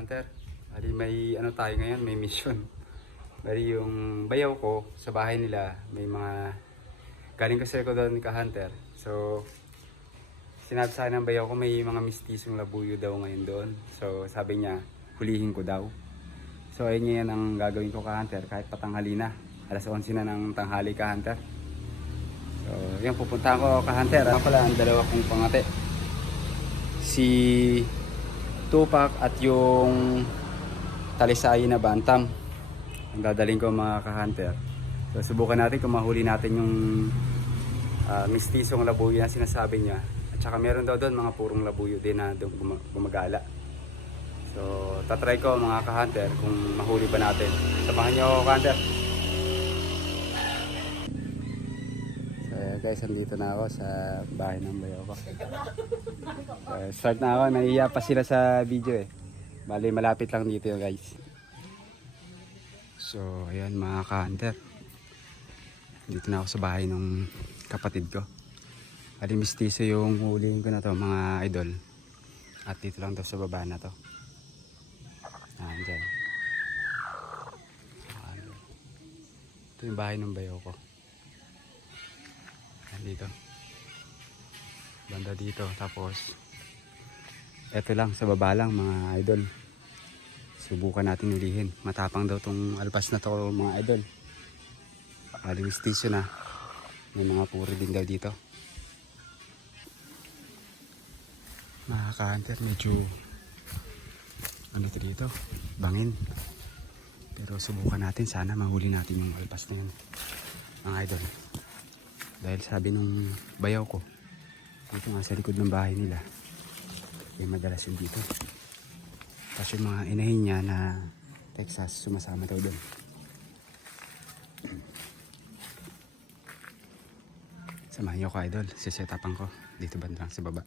ka-hunter. Bali may ano tayo ngayon, may mission. Bali yung bayaw ko sa bahay nila, may mga galing kasi ako doon ka-hunter. So sinabi sa akin ng bayaw ko may mga mistisong labuyo daw ngayon doon. So sabi niya, hulihin ko daw. So ayun yan ang gagawin ko ka-hunter kahit patanghali na. Alas 11 na ng tanghali ka-hunter. So yan, pupunta ako ka-hunter. Ako pala ang dalawa kong pangate. Si Tupac at yung talisayi na bantam ang dadaling ko mga ka-hunter. So subukan natin kung mahuli natin yung mistisong labuyo na sinasabi niya. At saka meron daw doon mga purong labuyo din na doon gumagala. So tatry ko mga ka-hunter kung mahuli ba natin. Samahan niyo ako ka-hunter. So guys, andito na ako sa bahay ng bayaw ko. So, start na ako, nahiya pa sila sa video eh. Bali malapit lang dito guys. So ayan mga ka-hunter, dito na ako sa bahay ng kapatid ko. Bali mistiso yung huliin ko na to mga idol. At dito lang to sa baba na to. Andyan. Ito yung bahay ng bayaw ko. Dito. Banda dito. Tapos eto lang sa baba lang mga idol. Subukan natin hulihin. Matapang daw tong alpas na to mga idol. Bali mistisyo na. May mga puri din daw dito. Mga ka-hunter, medyo ano ito dito, bangin. Pero subukan natin, sana mahuli natin yung alpas na yan mga idol. Dahil sabi nung bayaw ko, dito nga sa likod ng bahay nila, may madalas yung dito. Tapos yung mga inahin niya na Texas, sumasama daw doon. Samahan niyo ko idol, sisetapan ko dito bandang sa baba.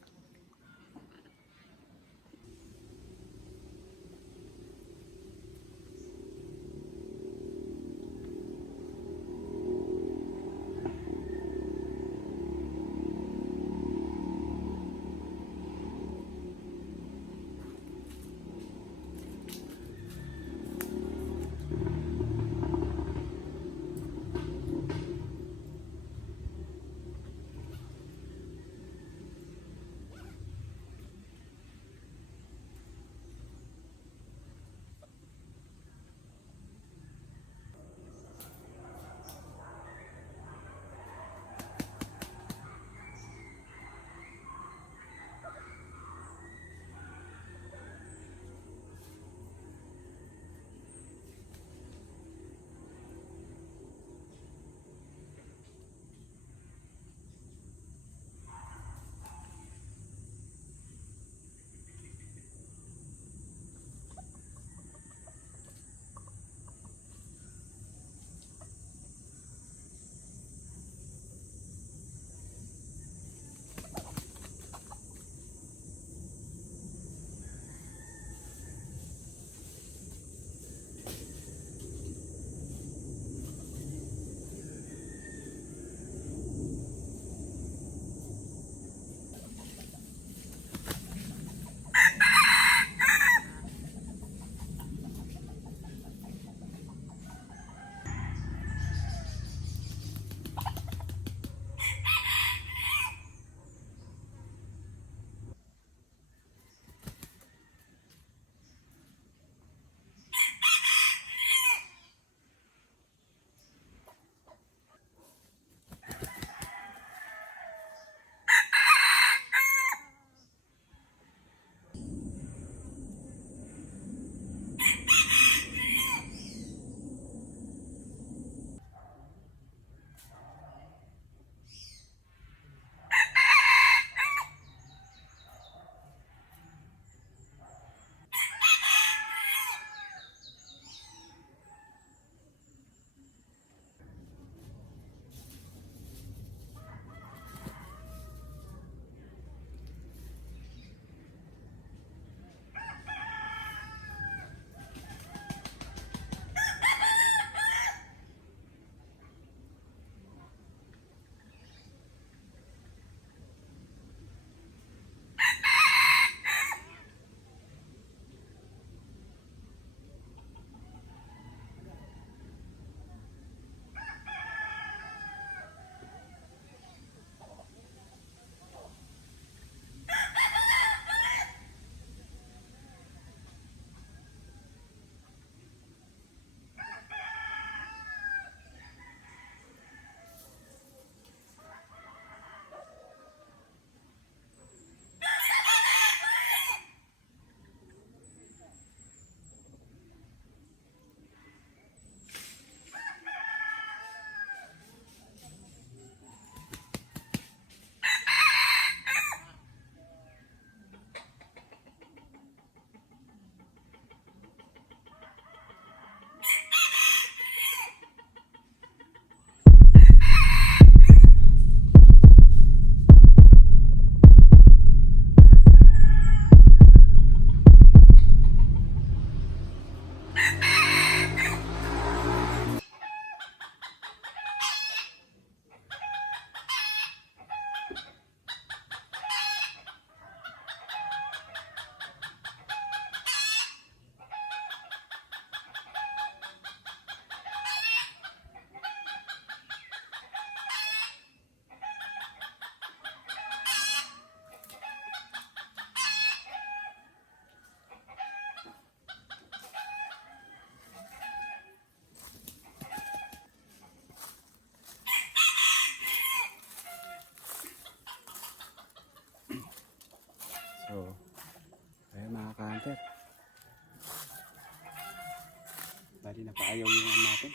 Napaayaw yung ano natin.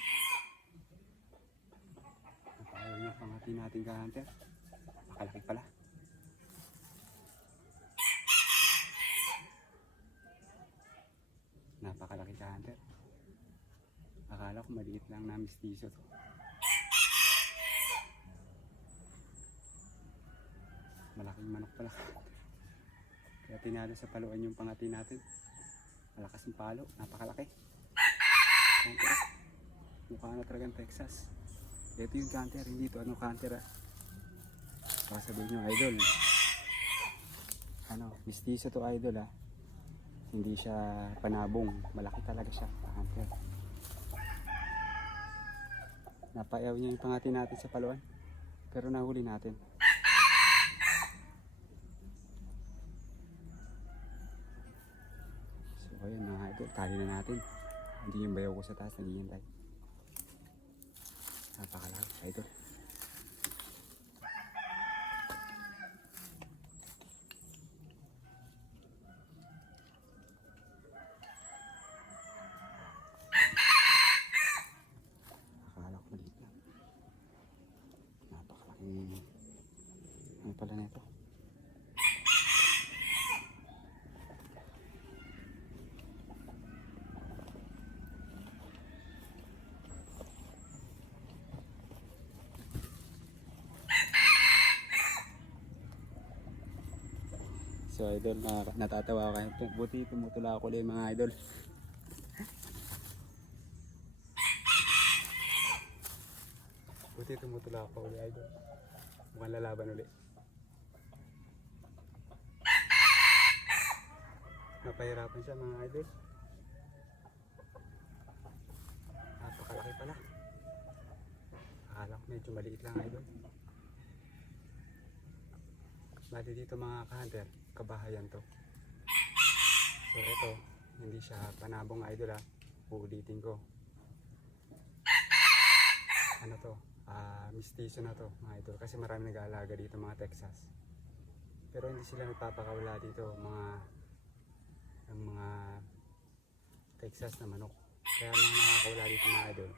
Napaayaw yung pangati natin ka-hunter. Nakalaki pala. Napakalaki ka-hunter. Akala ko maliit lang na mistiso to. Malaking manok pala. Kaya tinalo sa paluan yung pangati natin. Malakas ang palo, napakalaki. Hunter. Mukha na talagang Texas. Ito yung hunter, hindi ito ano hunter ah. Baka sabihin nyo idol. Ano, mistiso to idol ah. Hindi siya panabong, malaki talaga siya, hunter. Napayaw niya yung pangati natin sa paluan. Pero nahuli natin. So ayun mga idol, tali na natin. Hindi yung bayaw ko sa taas, naghihintay. Napakalaki idol. Akala ko maliit lang. Napakalaking ano pala nito. So idol, natatawa ako kayo. Buti tumutula ako ulit mga idol. Buti tumutula ako ulit idol. Mukhang lalaban ulit. Napahirapan siya mga idol. Napakalaki pala. Akala ko medyo maliit lang idol. Bali dito mga ka-hunter, kabahayan to. So ito, hindi siya panabong idol ah. Uulitin ko. Ano to? Mistiso na to mga idol. Kasi marami nag-aalaga dito mga Texas. Pero hindi sila nagpapakawala dito mga Texas na manok. Kaya mga nakakawala dito mga idol.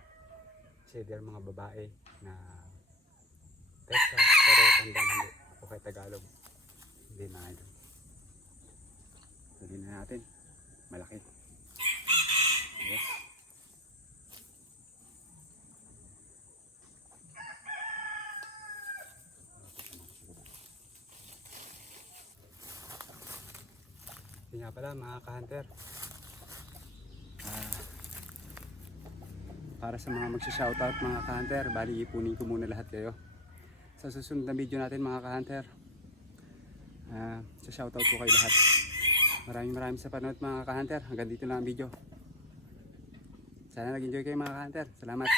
Kasi they're mga babae na Texas pero tandang hindi. O kay Tagalog. Hindi na idol. Huli na natin. Malaki. Yes. Hindi nga pala mga ka-hunter. Para sa mga magsha-shoutout mga ka-hunter, bali ipunin ko muna lahat kayo. Sa susunod na video natin mga ka-hunter, sa shoutout ko kayo lahat. Maraming sa panood mga ka-hunter. Hanggang dito lang ang video. Sana nag-enjoy kayo mga ka-hunter. Salamat.